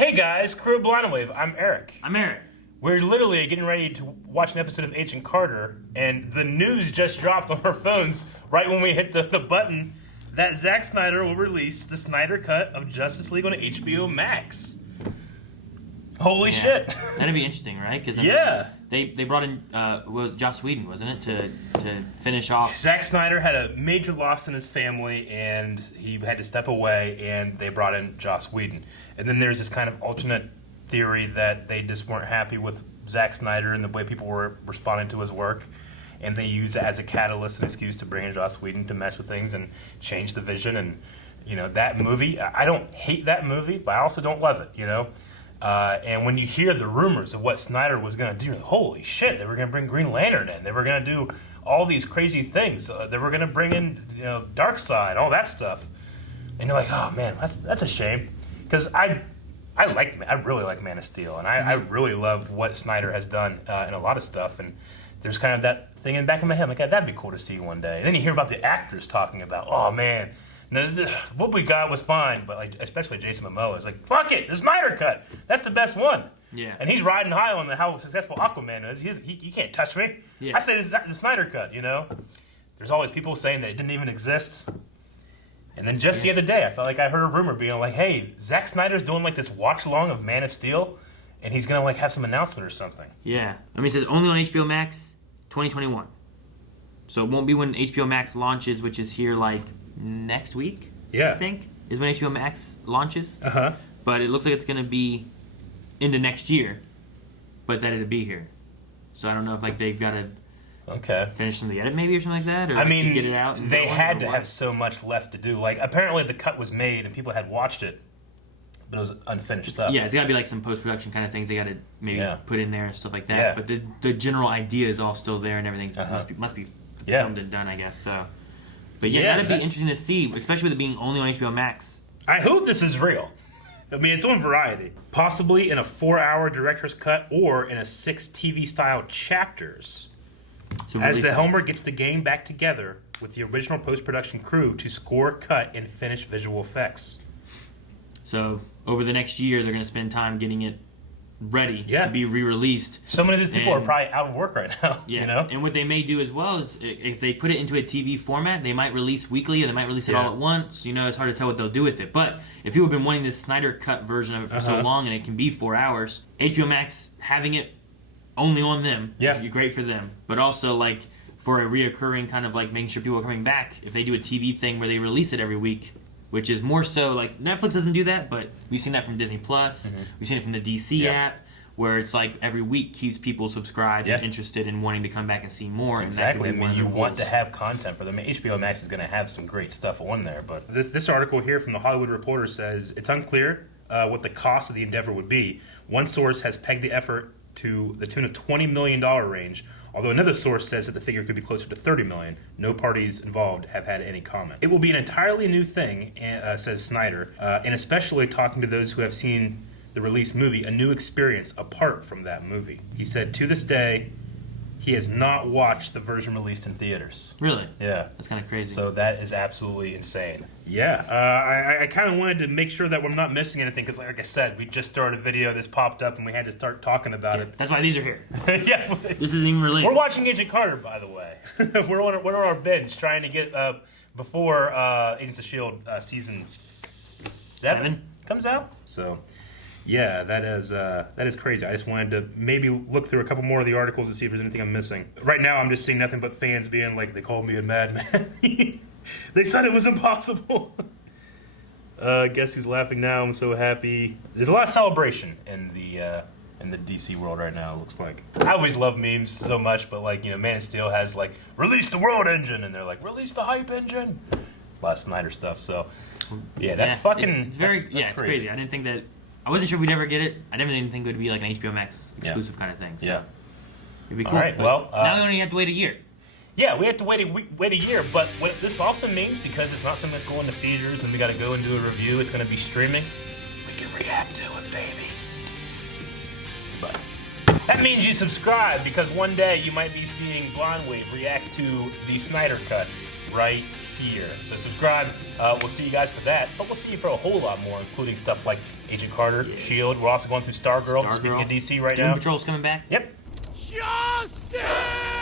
Hey guys, crew of Blind Wave, I'm Eric. I'm Eric. We're literally getting ready to watch an episode of Agent Carter, and the news just dropped on our phones right when we hit the button that Zack Snyder will release the Snyder Cut of Justice League on HBO Max. Holy shit. That'd be interesting, right? Because they brought in was Joss Whedon, wasn't it, to finish off. Zack Snyder had a major loss in his family, and he had to step away, and they brought in Joss Whedon. And then there's this kind of alternate theory that they just weren't happy with Zack Snyder and the way people were responding to his work, and they used it as a catalyst and excuse to bring in Joss Whedon to mess with things and change the vision. And you know, that movie, I don't hate that movie, but I also don't love it, you know. And when you hear the rumors of what Snyder was going to do, holy shit, they were going to bring Green Lantern in, they were going to do all these crazy things, they were going to bring in, you know, Darkseid, all that stuff, and you're like, oh man, that's a shame, because I really like Man of Steel, and I really love what Snyder has done in a lot of stuff, and there's kind of that thing in the back of my head, like, that'd be cool to see one day. And then you hear about the actors talking about, oh man, what we got was fine, but like, especially Jason Momoa is like, fuck it, the Snyder Cut, that's the best one. Yeah. And he's riding high on how successful Aquaman is. You can't touch me. Yeah. I say this is the Snyder Cut, you know? There's always people saying that it didn't even exist. And then just the other day, I felt like I heard a rumor being like, hey, Zack Snyder's doing like this watch-along of Man of Steel, and he's going to like have some announcement or something. Yeah. I mean, it says only on HBO Max 2021. So it won't be when HBO Max launches, which is here like next week, I think, is when HBO Max launches. Uh-huh. But it looks like it's going to be into next year, but that it'll be here. So I don't know if like they've got to finish some of the edit maybe or something like that, or I mean, get it out. And they had to have so much left to do. Like, apparently the cut was made and people had watched it, but it was unfinished stuff. Yeah, it's got to be like some post-production kind of things they got to maybe put in there and stuff like that. Yeah. But the general idea is all still there and everything must be filmed and done, I guess. So, but that'd be interesting to see, especially with it being only on HBO Max. I hope this is real. I mean, it's on Variety. Possibly in a 4-hour director's cut or in a 6 TV-style chapters. So as the Helmer gets the game back together with the original post-production crew to score, cut, and finish visual effects. So over the next year, they're going to spend time getting it ready to be re-released. So many of these people are probably out of work right now. Yeah, you know? And what they may do as well is if they put it into a TV format, they might release weekly or they might release it all at once. You know, it's hard to tell what they'll do with it. But if people have been wanting this Snyder Cut version of it for so long and it can be 4 hours, HBO Max having it only on them is great for them. But also, like, for a reoccurring kind of like making sure people are coming back, if they do a TV thing where they release it every week, which is more so like Netflix doesn't do that, but we've seen that from Disney Plus. We've seen it from the DC app, where it's like every week keeps people subscribed and interested in wanting to come back and see more. Exactly. And I mean, you want to have content for them. I mean, HBO Max is going to have some great stuff on there, but this article here from the Hollywood Reporter says it's unclear what the cost of the endeavor would be. One source has pegged the effort to the tune of $20 million range, although another source says that the figure could be closer to $30 million. No parties involved have had any comment. It will be an entirely new thing, says Snyder, and especially talking to those who have seen the released movie, a new experience apart from that movie. He said to this day, he has not watched the version released in theaters. Really? Yeah. That's kind of crazy. So that is absolutely insane. Yeah, I kind of wanted to make sure that we're not missing anything because, like I said, we just started a video, this popped up, and we had to start talking about it. That's why these are here. Yeah. This isn't even related. We're watching Agent Carter, by the way. we're on our binge trying to get before Agents of S.H.I.E.L.D. season 7 comes out. So... yeah, that is crazy. I just wanted to maybe look through a couple more of the articles to see if there's anything I'm missing. Right now, I'm just seeing nothing but fans being like, they called me a madman. They said it was impossible. Guess who's laughing now? I'm so happy. There's a lot of celebration in the DC world right now, it looks like. I always love memes so much, but like, you know, Man of Steel has like, release the world engine, and they're like, release the hype engine. A lot of Snyder stuff, so yeah, that's fucking... It's crazy. I didn't think that... I wasn't sure we'd ever get it. I never didn't think it would be like an HBO Max exclusive kind of thing. So it'd be cool. All right, well... now we only have to wait a year. Yeah, we have to wait a year, but what this also means, because it's not something that's going to theaters and we got to go and do a review, it's going to be streaming, we can react to it, baby. But that means you subscribe, because one day you might be seeing Blonde Wave react to the Snyder Cut. right here. So subscribe. We'll see you guys for that, but we'll see you for a whole lot more, including stuff like Agent Carter, S.H.I.E.L.D. We're also going through Stargirl, speaking of DC right Doom now. Patrol's coming back. Yep. Justice!